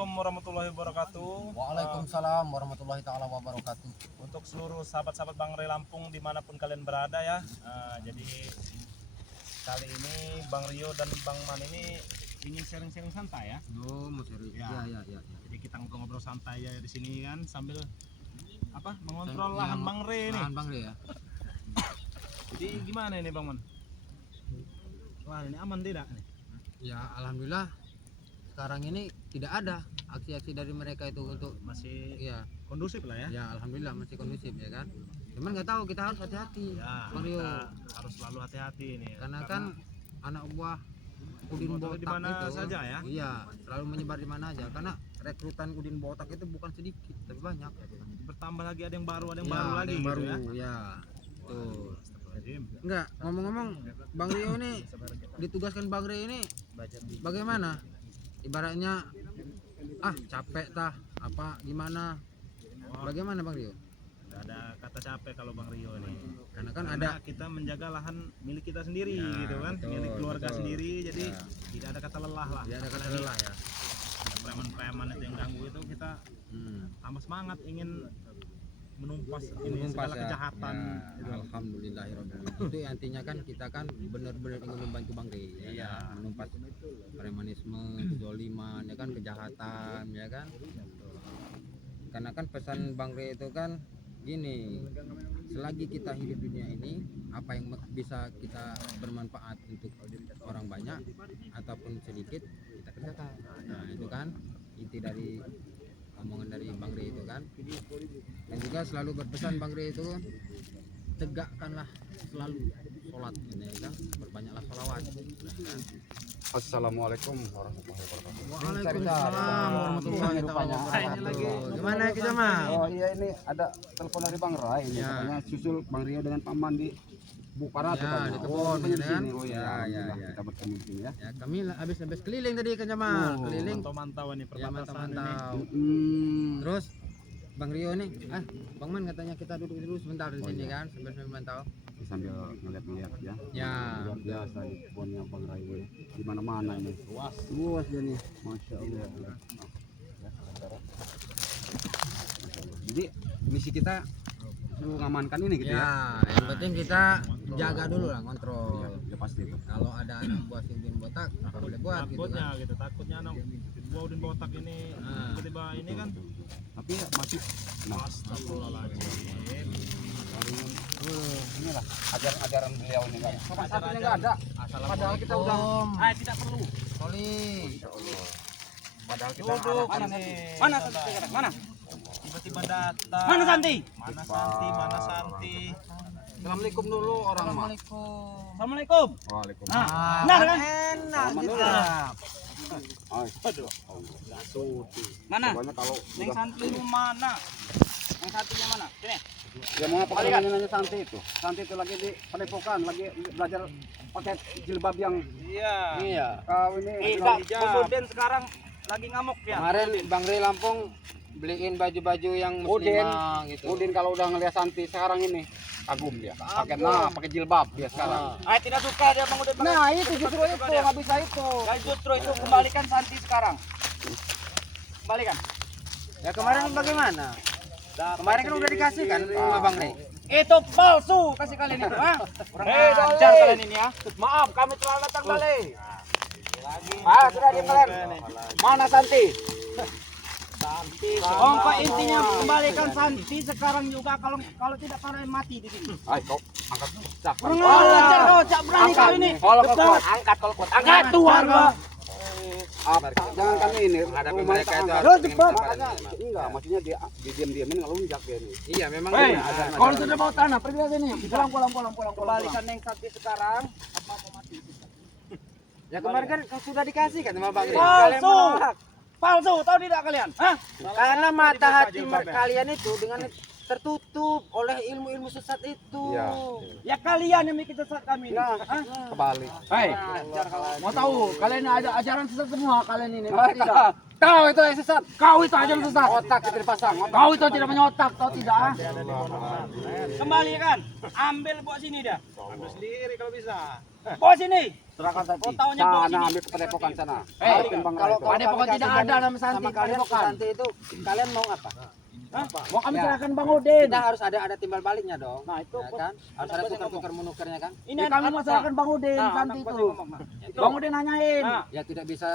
Assalamualaikum warahmatullahi wabarakatuh. Waalaikumsalam warahmatullahi taala wabarakatuh. Untuk seluruh sahabat-sahabat Bang Ray Lampung dimanapun kalian berada ya. Jadi kali ini Bang Rio dan Bang Man ini ingin sharing-sharing santai ya. Mau sharing. Ya. Jadi kita ngobrol santai ya di sini kan sambil mengontrol lahan Bang Ray nih. Lahan Bang Ray ya. Jadi gimana ini Bang Man? Wah, ini aman tidak nih? Ya alhamdulillah sekarang ini tidak ada aksi-aksi dari mereka itu untuk Masih ya kondusif lah ya. ya alhamdulillah masih kondusif ya kan. Cuman nggak tahu, kita harus hati-hati Ya, Bang Rio, kita harus selalu hati-hati ini. karena kan anak buah Udin Botak di mana itu saja ya. iya selalu menyebar di mana aja, karena rekrutan Udin Botak itu bukan sedikit tapi banyak. Bertambah lagi, ada yang baru, ada yang Ya, baru ada lagi yang gitu baru ya. ya tuh. Astagfirullahaladzim. Enggak, ngomong-ngomong Bang Rio ini ditugaskan Bang Rio ini bagaimana? Ibaratnya capek tah apa gimana? Bagaimana Bang Rio? Nggak ada kata capek kalau Bang Rio nih. Karena kan Karena ada kita menjaga lahan milik kita sendiri Ya, gitu kan, betul, milik keluarga betul. sendiri, jadi Ya. tidak ada kata lelah lah. tidak ada kata Apalagi lelah ya. preman-preman itu yang ganggu itu, kita tambah semangat ingin menumpas ini Menumpas segala ya. kejahatan Ya, gitu. alhamdulillahirobbilalamin. Itu intinya kan kita kan benar-benar ingin membantu Bang Rio ya, Iya. kan? Menumpas premanisme, kezoliman ya kan, kejahatan ya kan. Karena kan pesan Bang Rio itu kan gini, selagi kita hidup dunia ini, apa yang bisa kita bermanfaat untuk orang banyak ataupun sedikit kita kerjakan. Nah itu kan inti dari omongan dari Bang Ray itu kan. Dan juga selalu berpesan Bang Ray itu, tegakkanlah selalu sholat ini ya kan, berbanyaklah sholawat. Assalamualaikum warahmatullahi wabarakatuh. Waalaikumsalam warahmatullahi wabarakatuh. Gimana kita mah? Oh iya, ini ada telepon dari Bang Ray. Ini Ya. katanya susul Bang Rio dengan Paman di Bukara Ya, katanya. di kebun, di ya kan? sini. Oh iya, Ya, alhamdulillah ya. kita bertemu di sini ya. Ya kami habis keliling tadi kan Jamal, Oh, keliling. Mantau-mantau ini Ya perbatasan ini. mantap-mantap. Terus Bang Rio nih, Bang Man katanya kita duduk dulu sebentar di Oh, sini iya. kan, sambil mantau. Sambil ngeliat-ngeliat ya. Ya. Luar biasa di kebunnya Bang Ray ini. Di mana-mana ini. Luas ya nih. Masya Allah. Ya, saudara. Jadi misi kita mengamankan ini gitu ya. Ya, yang penting kita jaga dulu lah, kontrol. Ya pasti itu. Kalau ada anak buah Udin Botak, apa boleh buat gitu Takutnya kan. gitu, takutnya anak buah Udin Botak ini tiba-tiba ini kan. Tapi masih Astagfirullahaladzim. inilah ajaran-ajaran beliau ini kan. Sopan satunya nggak ada. Padahal kita udah Tidak perlu. Soli. padahal kita Duduk mana sini. mana Santi sekarang? Mana? Tiba-tiba datang. Mana Santi? Mana Santi? Mana Santi? Assalamualaikum dulu orang mah. Assalamualaikum. Waalaikumsalam. Benar kan? Enak Salaman gitu. dulu. Aduh. Mana? Pokoknya kalau Neng udah Santi lu mana? Neng Santinya mana? Sini. ya mau apa kalau nanya Santi itu? Santi itu lagi di padepokan, lagi belajar pakai jilbab yang Iya. kau ini Tidak, Udin sekarang lagi ngamuk ya. Kemarin Bang Ray Lampung beliin baju-baju yang Udin. muslimah gitu. Udin kalau udah ngeliat Santi sekarang ini kagum dia. Pakai jilbab dia sekarang. Tidak suka dia Bang Udin. Nah itu justru itu nggak bisa itu. Justru itu kembalikan Santi sekarang. Kembalikan. Ya kemarin bagaimana? Kemarin kan udah dikasih kan sama Bang Ray. Itu palsu kasih kalian itu, ha? Kurang ajar kalian ini ya. Maaf, kami telah datang balik. Sudah di kalian. Mana Santi? Santi. Pokok intinya kembalikan Santi sekarang juga, kalau tidak kalian mati di sini. Ayo kau angkat. Cak. Kurang ajar kau, cak berani kau ini. Kalau kuat, angkat kalau kuat. Angkat tuan kau. Jangan kan ini. Menghadapi mereka itu Lo harus cepat. dengan kesabaran. Enggak, maksudnya dia diam-diamin kalau lunjak dia ini. Iya memang Hei, ada kalau sudah bawa tanah, pergi dari sini. Pulang. Kembalikan Neng Santi sekarang. Ya kemarin kan sudah dikasih kan sama Bang Ray. Kalian Palsu. menolak. Palsu, tahu tidak kalian? Hah? Karena mata hati kalian itu dengan tertutup oleh ilmu-ilmu sesat itu. Iya. Ya kalian yang bikin sesat kami. Nah, Hah? kebalik. Hei, mau tahu kalian ada ajaran sesat semua kalian ini. Kau itu yang sesat. Kau itu ajaran sesat. Otak kita dipasang. Kau itu tidak punya otak, kau tidak. Kembalikan, ambil buat sini dah. Ambil sendiri kalau bisa. Bawa sini. Serahkan Santi. Oh, taunya bawa Sana sini. ambil ke padepokan sana. Kalau Padepokan tidak ada nama Santi, sama kalian padepokan. Santi itu kalian mau apa? Hah? Mau kami Ya. serahkan Bang Udin. Kita harus ada timbal baliknya dong. Nah, itu Ya kan? Harus ada tukar-tukar menukarnya kan? ini kami mau serahkan Bang Udin, Nah, Santi anak itu. Bang Udin nanyain. Ya tidak bisa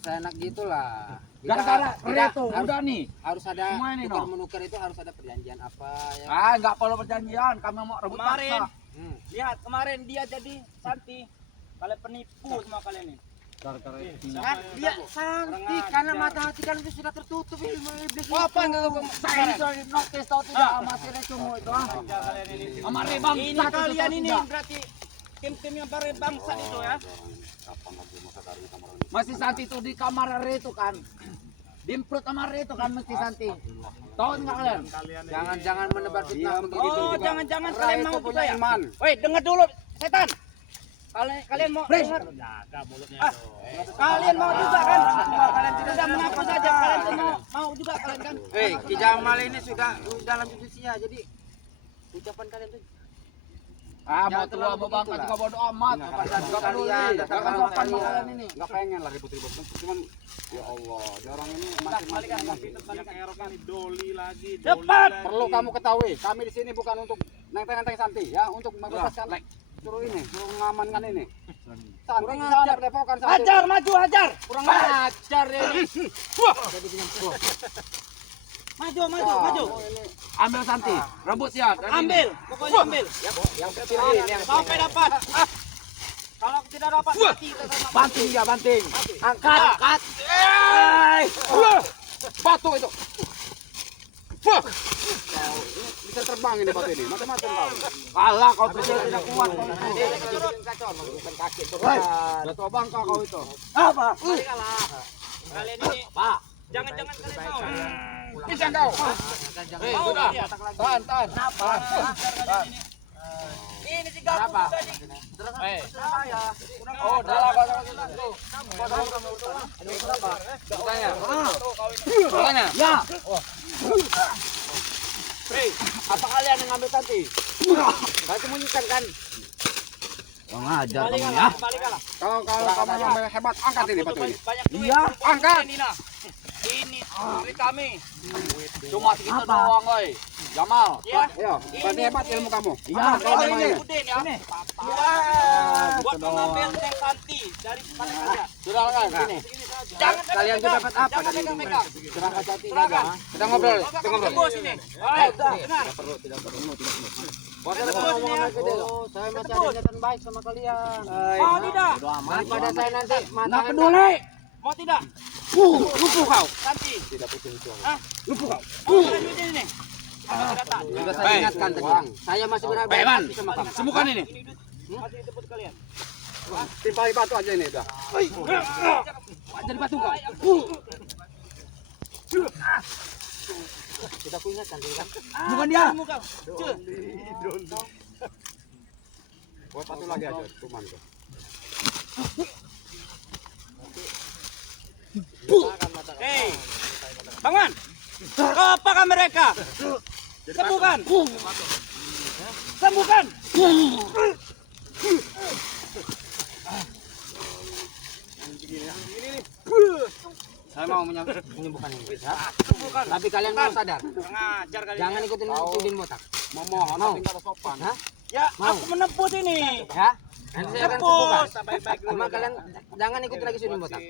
seenak gitulah. Kita- Gara-gara kita Reto harus, udah nih. harus ada Semua ini, tukar no. menukar itu harus ada perjanjian apa ya. Ah, enggak perlu perjanjian, kami mau rebut Kemarin. paksa. Lihat kemarin dia jadi Santi. Kalian penipu semua kalian ini. Kan dia Santi karena mata hati kalian itu sudah tertutup ilmu iblis. Apa enggak Saya ini soal notis tahu tidak amati resumu itu. kalian ini? Amari bang, Ini kalian ini berarti tim-tim yang baru bangsa itu ya. Masih Santi itu di kamar Reto kan. Dimprut kamar Reto kan mesti Santi. Tahu enggak kalian? Jangan menebar fitnah begitu. Oh, jangan-jangan kalian mau juga ya? Iman. Woi, dengar dulu setan. Kalian mau dengar? Kalian mau juga kan? Kalian tidak mengaku saja. Kalian tuh mau juga kalian kan? Ki Jamal ini sudah dalam usia jadi ucapan kalian tuh Ah, mau Jangan tua terlalu mau bangka begitu juga bodo amat. Enggak Enggak akan peduli. kalian, Enggak akan datang sopan kalian. kalian ini. Enggak pengen lah ribut-ribut. Cuman ya Allah, dia orang ini masing-masing. Yang Eropa nih doli lagi. Cepat! Perlu kamu ketahui, kami di sini bukan untuk nenteng-nenteng Santi ya, untuk membebaskan suruh ini, suruh mengamankan ini. Santi di sana padepokan Santi. Hajar maju, hajar. Kurang ajar ini. Maju. Ambil Santi, rebut ya. Ambil, pokoknya ambil. Sampai dapat. Kalau tidak dapat mati kita sama. Banting dia, banting. Angkat. Batu itu. Bisa terbang ini batu ini, macam-macam kau. Kalah kau tidak kuat. Jatuh bangka kau itu. Apa? Kalian ini Pak. jangan-jangan kalian mau. Bisa kau. Mau lihat. Tahan. Ini digabung tadi. Oh, dalam Makanya Ya. Apa kalian yang ngambil Santi? kalian sembunyikan kan. Wah, ngajar Balikan kamu ya. lah, balikan lah. Kalau kamu yang hebat, angkat ini batu ini. Banyak duit. Iya, angkat. Ini nah. Ini duit kami. Cuma segitu doang, oi. Jamal. Ya. Ayo, berarti hebat ilmu kamu. Iya, Angkat kau ini. ini. Udin ya. Buat mengambil Neng Santi dari pada kalian. Sudah kan sini. Jangan Kalian tuh dapat apa Jangan dari itu? pegang-pegang. Serahkan Santi Serahkan. saja. Kita ngobrol, Tunggu sini. Hai, dengar. Oh, saya masih ada niatan baik sama kalian. Mau tidak? Daripada saya nanti mata Nggak peduli. Mau tidak? Lupuh kau. Santi. Tidak pusing suara. Hah? Lupuh kau. Mau kalian duit ini? Kalau tidak tak. Sudah saya ingatkan tadi. Saya masih berharap Beman, sama kamu. sembuhkan ini. Ini duit. Masih dijemput kalian. Timpali batu aja ini udah. Jadi batu kau. Sudah aku ingatkan tadi kan. Bukan dia. Kamu kau. Cuk. Buat satu lagi aja, cuman tuh. Hei. Bangun. Kau apakah mereka? Sembuhkan. Sembuhkan. Saya mau menyembuhkan ini. Ya. Sembuhkan. Tapi kalian mau sadar. Ngajar kalian. Jangan ikutin tudin botak. Memohon tapi enggak ada sopan. Hah? Ya, aku menepus ini. Ya. Nanti saya akan sembuhkan. Nepus. Baik-baik dulu. Sama kalian jangan ikutin lagi tudin botak.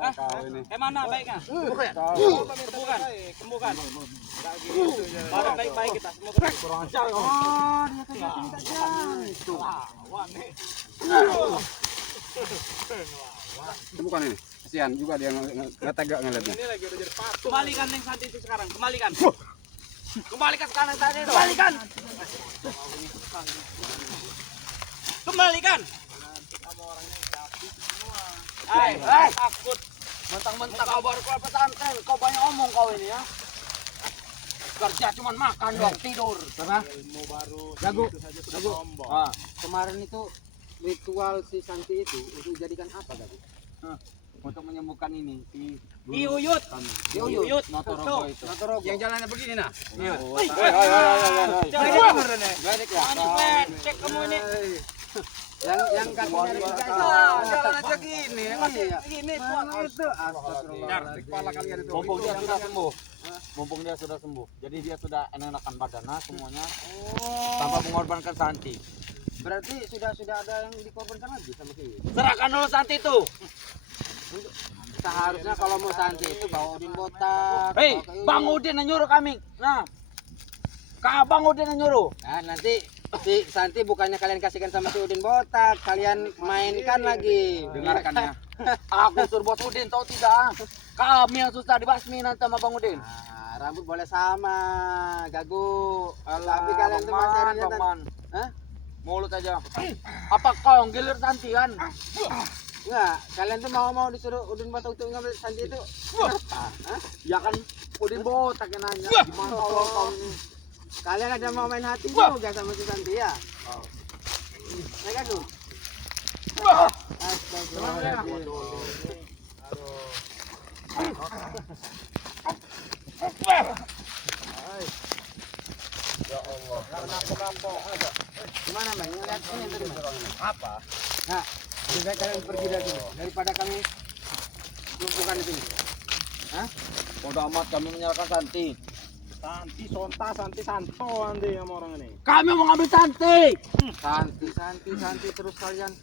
Hah? Kau ini. Mana baiknya? Sembuhkan. Sembuhkan. Sembuhkan. Baru baik-baik kita. Sembuhkan. Bukan ini. Kasihan juga dia nggak tega ngeliatnya. Kembalikan Neng Santi itu sekarang. Kembalikan. Kembalikan sekarang tadi. Kembalikan. Kembalikan. Hai, takut. Mentang-mentang kau baru keluar pesantren, kau banyak omong kau ini ya. Kerja cuma makan doang, tidur. Apa? Jago. Jago. Ah, Kemarin itu ritual si Santi itu jadikan apa tadi? untuk menyembuhkan ini si Diuyut. Diuyut Notorogo itu. Yang jalannya begini nah. Jangan Baik ya. Jangan diklen. Cek kamu ini. Yang kakinya ada tiga. Jalan aja gini. Ini itu. Astagfirullah. Kepala kalian itu. Mumpung dia sudah sembuh. Mumpung dia sudah sembuh. Jadi dia sudah enak-enakan badannya semuanya. Tanpa mengorbankan Santi. Berarti sudah ada yang dikorbankan lagi sama si. Serahkan dulu Santi itu. Seharusnya kalau mau Santi itu bawa Udin botak. Hei, bawa kayu. Bang Udin yang nyuruh kami. Nah, Bang Udin yang nyuruh. Nah, nanti si Santi bukannya kalian kasihkan sama si Udin botak, kalian mainkan lagi. Dengarkan ya. Aku suruh bos Udin, tahu tidak? Kami yang susah dibasmi nanti sama Bang Udin. Nah, rambut boleh sama, gagu. Tapi kalian tuh masih ada Bang Man. Hah? Mulut aja. Apa kau yang gilir Santi kan? Enggak, kalian tuh mau disuruh Udin botak untuk ngambil Santi itu. Hah? Ya kan Udin botak yang nanya. Gimana kalau kau ini? Kalian ada mau main hati juga sama si Santi ya? Ya gagu. Astagfirullahaladzim. Gimana Bang? Lihat ini tadi Bang. Apa? Nah, lebih baik kalian pergi dari sini daripada kami lumpuhkan di sini. Bodoh amat kami menyalahkan Santi. Santi sonta, Santi santo nanti sama orang ini. Kami mau ngambil Santi. Santi terus kalian.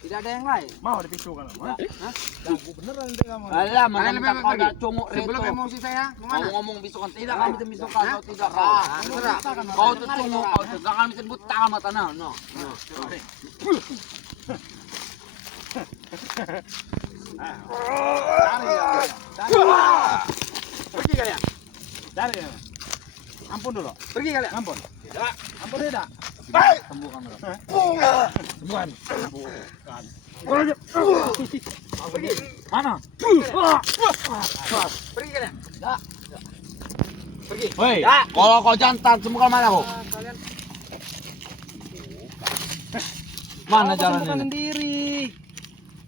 Tidak ada yang lain. Mau dipisukan kamu? Gagu beneran nanti kamu. Alah, mana Kalian minta lebih kau baik dah pergi. cunguk Sebelum reto. emosi saya, Kau kemana? ngomong bisukan tidak kami tuh bisukan kau tidak kau. Terserah. Kau tuh cunguk kau tuh jangan bisa sebut tangan mata nah. No. Pergi kalian. Dari ampun dulu. Pergi kalian. Ampun. Tidak. Ampun tidak. Sembuhkan dulu. Sembuhan. Mana? Pergi kalian. Woi. Kalau kau jantan sembuhkan mana kau? Kalian Mana Coba jalan sembuhkan ini? sendiri.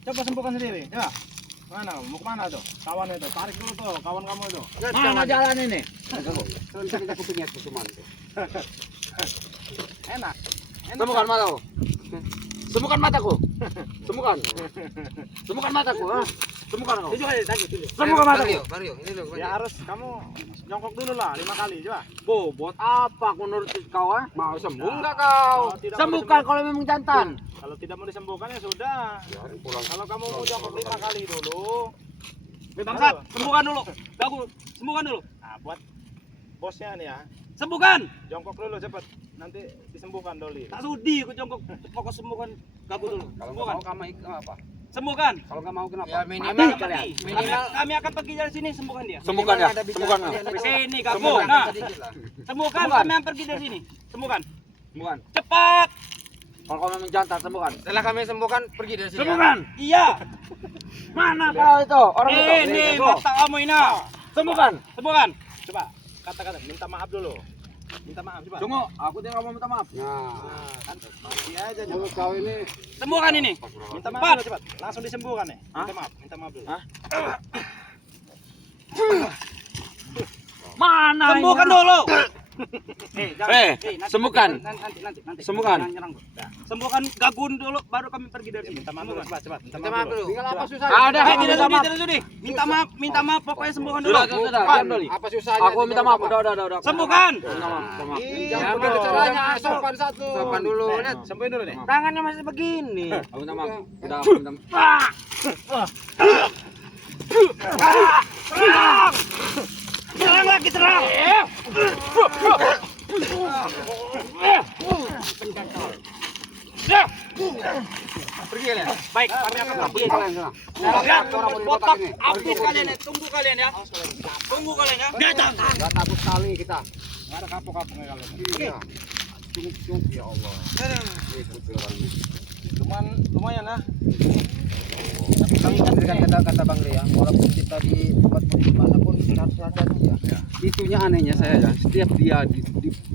Coba sembuhkan sendiri. Ya. Mana kamu? Mau kemana tuh? Kawan itu. Tarik dulu tuh kawan kamu itu. Mana jalan ini? kalian cari kita kupingnya cuman. Enak. Sembuhkan mataku. Sembuhkan mataku. Sembuhkan. Sembuhkan mataku, ha? Sembuhkan kau. Sembuhkan mataku. Bario, ini loh. Ya harus kamu jongkok dulu lah 5 kali coba. Buat apa aku nurutin kau, ha? Mau sembuh enggak kau? Kalau tidak mau Sembuhkan kalau memang jantan. Kalau tidak mau disembuhkan ya sudah. Kalau kamu mau jongkok 5 kali dulu. Bangsat, sembuhkan dulu. Gagu, sembuhkan dulu. Nah, buat bosnya nih ya. Sembuhkan. Jongkok dulu cepet. Nanti disembuhkan Doli. Tak sudi aku jongkok. Pokok sembuhkan Gagu dulu. Kalau nggak Sembuhkan. mau kamu apa? Sembuhkan. Kalau nggak mau kenapa? Ya Mati, minimal mati. minimal Kami akan pergi dari sini, sembuhkan dia. Sembuhkan ya. Sembuhkan. Sini Gagu. sembuhkan Nah, sedikit lah. sembuhkan. Sembuhkan. Kami akan pergi dari sini. Sembuhkan. Sembuhkan. Cepat. Kalau kau memang jantan, sembuhkan. Setelah kami sembuhkan pergi dari sini. Sembuhkan. Iya. Mana kau itu? Orang itu. Ini mata kamu ini. Sembuhkan. Sembuhkan. Coba kata-kata minta maaf dulu. Minta maaf coba. Tunggu, aku tidak mau minta maaf. Nah, Nah, kan mati aja coba. mulut kau ini Sembuhkan ini. Minta maaf Cepat. dulu cepat. Langsung disembuhkan ya. Minta maaf dulu. Mana? Sembuhkan dulu. Nanti, sembuhkan. Nanti. Sembuhkan. Jangan nyerang, Bro. Sembuhkan Gagun dulu, baru kami pergi dari sini. Minta maaf dulu Sembuhkan. cepat. Minta maaf dulu. tinggal apa susah? Ada, Tidak minta maaf. sudi. Minta maaf, pokoknya sembuhkan dulu. Sudah, diam Doli. Apa susahnya? Aku minta maaf, udah. Sembuhkan. Minta maaf, minta maaf. Jangan begitu caranya, sopan satu. Sopan dulu. Lihat, sembuhin dulu nih. Tangannya masih begini. Aku minta maaf. Udah, aku minta maaf. Serang lagi, serang. Pergi kalian. Baik, kami akan pergi. Pergi kalian sana. Lihat, Orang mau botak, botak ini. aktif kalian ya. Tunggu kalian ya. Tunggu kalian ya. Datang. Enggak takut sekali kita. Enggak ada kapok-kapoknya kalian. Iya. Cung ya Allah. Lumayan lah. Kami kan dengan kata-kata Bang Ria, walaupun kita di tempat pun dimanapun kita harus hati-hati ya. Itunya anehnya saya ya, setiap dia di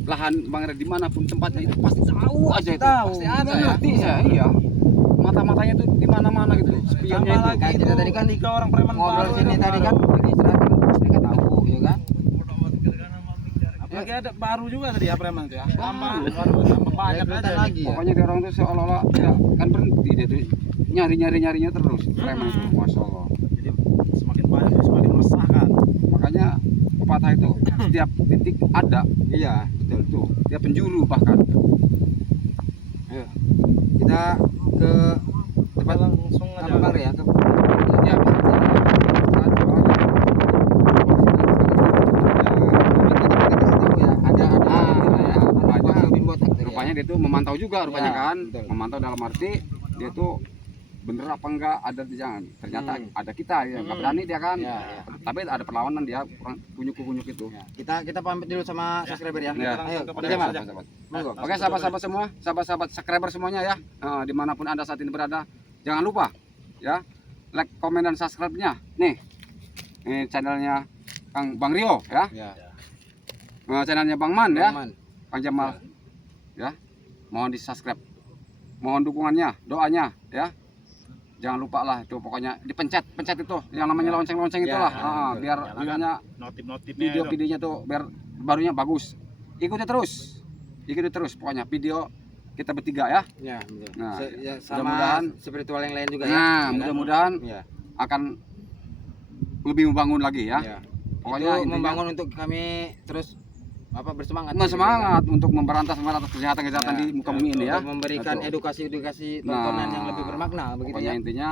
lahan Bang Red dimanapun tempatnya itu pasti tahu aja itu. Pasti ada ya. Ngerti saya, iya. Mata-matanya tuh di mana-mana gitu loh. Spionnya itu. Kayak kita tadi kan 3 orang preman ngobrol baru sini itu. tadi kan lagi istirahat mereka tahu ya kan. lagi ada baru juga tadi ya preman itu ya. Tambah banyak aja Kelihatan lagi ya. Pokoknya dia orang tuh seolah-olah ya, kan berhenti dia tuh nyarinya terus preman itu, masya Allah. Jadi semakin banyak semakin meresahkan. Makanya pepatah itu setiap titik ada, Iya, betul. tuh dia penjuru bahkan. Ayo. Kita ke tempat Langsung apa aja. Bang Ri ya? Ke Ya bisa rupanya dia tuh memantau juga rupanya Ya, kan, betul. memantau dalam arti dia tuh bener apa enggak ada jangan ternyata ada kita ya nggak berani dia kan, Ya, ya. tapi ada perlawanan dia kunyuk itu. Kita pamit dulu sama subscriber ya. Ya. Ayo, Oke, udah Jamal. sahabat. Monggo. Oke sahabat-sahabat semua, sahabat-sahabat subscriber semuanya ya, dimanapun anda saat ini berada, jangan lupa ya like, komen dan subscribe-nya. Nih, ini channelnya Bang Rio ya, Ya. channelnya Bang Man ya, Aman. Bang Jamal ya, mohon di subscribe, mohon dukungannya, doanya ya. Jangan lupa lah itu pokoknya pencet itu yang namanya lonceng-lonceng Ya, itulah, betul. biar Nyalakan. videonya Notif-notifnya itu. video-videonya tuh biar barunya bagus. Ikuti terus pokoknya video kita bertiga ya. Ya, betul. Nah, Ya, sama mudah-mudahan- spiritual yang lain juga ya. Nah, Ya kan? mudah-mudahan Ya. akan lebih membangun lagi ya. Ya. Pokoknya Itu intinya membangun untuk kami terus bersemangat. semangat untuk memberantas kejahatan-kejahatan Ya, di muka bumi ini ya. Untuk memberikan Betul. edukasi Nah, tontonan yang lebih bermakna begitu Pokoknya ya. intinya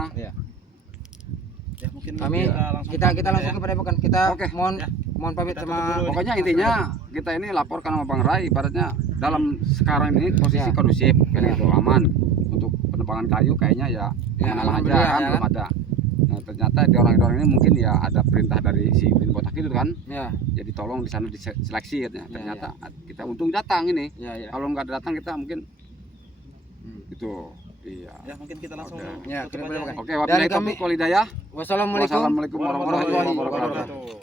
Ya, mungkin Kami kita kita langsung kepada bukan kita Oke. mohon pamit Kita sama tutup dulu. pokoknya intinya kita ini laporkan sama Bang Rai ibaratnya dalam sekarang ini posisi Ya. kondusif kayak gitu, aman untuk penebangan kayu kayaknya ya Ya, aman aja alhamdulillah, kan, ya belum kan? ada. Nah, ternyata di orang-orang ini mungkin ya ada perintah dari si Udin Botak itu kan, ya. jadi tolong di sana diseleksi katanya. Ya, Ternyata kita untung datang ini, Ya, ya. kalau nggak datang kita mungkin Hmm. itu iya. ya mungkin kita langsung Oke. Ya, tutup kita aja. bukan. Oke, wabillahi kami- taufiq wal hidayah. Wassalamualaikum Wassalamualaikum warahmatullahi warahmatullahi wabarakatuh. wabarakatuh.